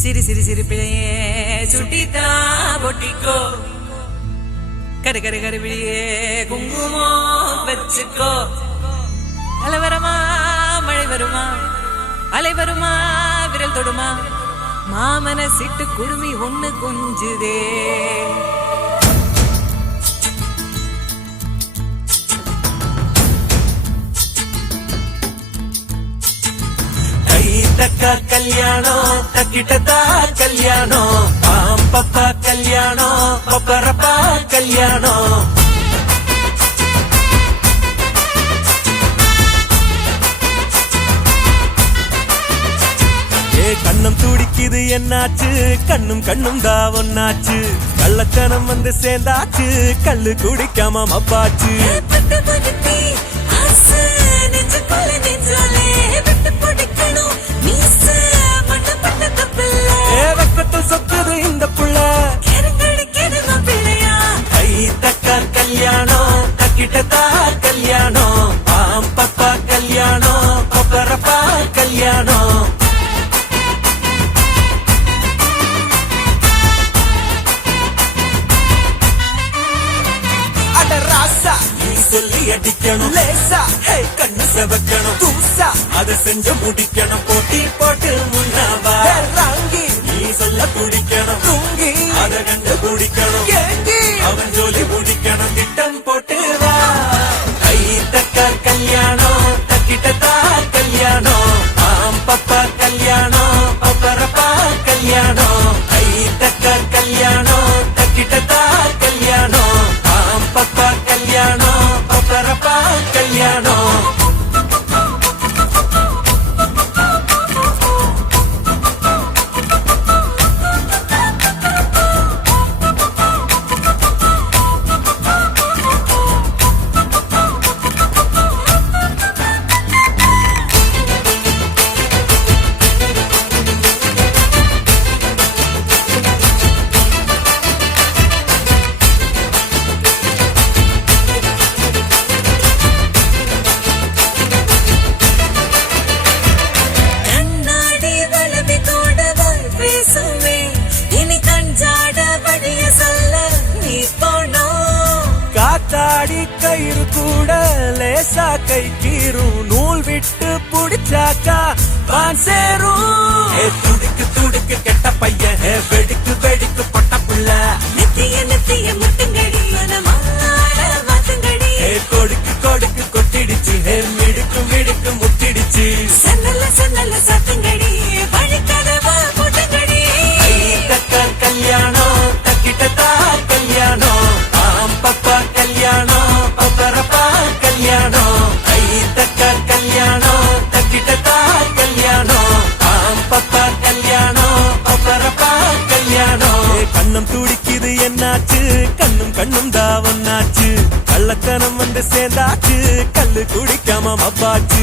சிரி சிரி சிரிப்பிழையே சுட்டித்தா பொட்டிக்கோ கரு கரு கருவிழியே குங்குமம் வச்சுக்கோ. அலை வருமா மழை வருமா அலை வருமா விரல் தொடுமா மாமன சிட்டு குடுமி ஒண்ணு கொஞ்சுதே. தக்கா கல்யாணம் தக்கிட்டதா கல்யாணம் பாம்பப்பா கல்யாணம் பப்பரப்பா கல்யாணம். கண்ணம் துடிக்குது என்னாச்சு கண்ணும் கண்ணும் தான் ஒன்னாச்சு கள்ளத்தனம் வந்து சேர்ந்தாச்சு கல்லு குடிக்காம மப்பாச்சு. சொத்துது இந்த புள்ள கை தக்கா கல்யாணம் தக்கிட்டதா கல்யாணம் பாம்பப்பா கல்யாணம் பப்பரப்பா கல்யாணம். ராசா நீ சொல்லி அடிக்கணும் லேசா கண்ணு செவக்கணும் தூசா அதை செஞ்சு முடிக்கணும் போட்டி போட்டு முன்னாவா ராங்கி நீ சொல்ல குடிக்கணும் தூங்கி அதை கண்டு குடிக்கணும் ஏங்கி அவன் ஜோலி முடிக்கணும் திட்டம் போட்டு வா. கை தக்கா கல்யாணம் தக்கிட்டதா கல்யாணம் பாம்பப்பா கல்யாணம் பப்பரப்பா கல்யாணம். கை தக்கா கல்யாணம் தக்கிட்டதா கல்யாணம் பாம்பப்பா கல்யாணம் பப்பரப்பா கல்யாணம். காத்தாடி கயிறு கூட லேசா கை கீரும் நூல் விட்டு புடிச்சாக்கா வான் சேரும். துடுக்கு துடுக்கு கெட்ட பையன் வெடிக்கு வெடிக்கு பொட்ட புள்ள நித்திய நித்திய முட்டுங்கடி மாத்துங்கடி கொடுக்கு கொடுக்கு கொட்டிடுச்சு மிடுக்கு மிடுக்கு முட்டிடுச்சு சன்னல்ல சன்னல்ல சத்துங்கடி வழிக்கதவா போட்டுங்கடி. தக்கா கல்யாணம் தக்கிட்டதா கல்யாணம் பாம்பப்பா கல்யாணம் பப்பரப்பா கல்யாணம். கை தக்கா கல்யாணம் தக்கிட்டதா கல்யாணம் பாம்பப்பா கல்யாணம் பப்பரப்பா கல்யாணம். கண்ணம் துடிக்குது என்னாச்சு கண்ணும் கண்ணும் தான் ஒன்னாச்சு கள்ளத்தனம் வந்து சேர்ந்தாச்சு கல்லு குடிக்காம மப்பாச்சு.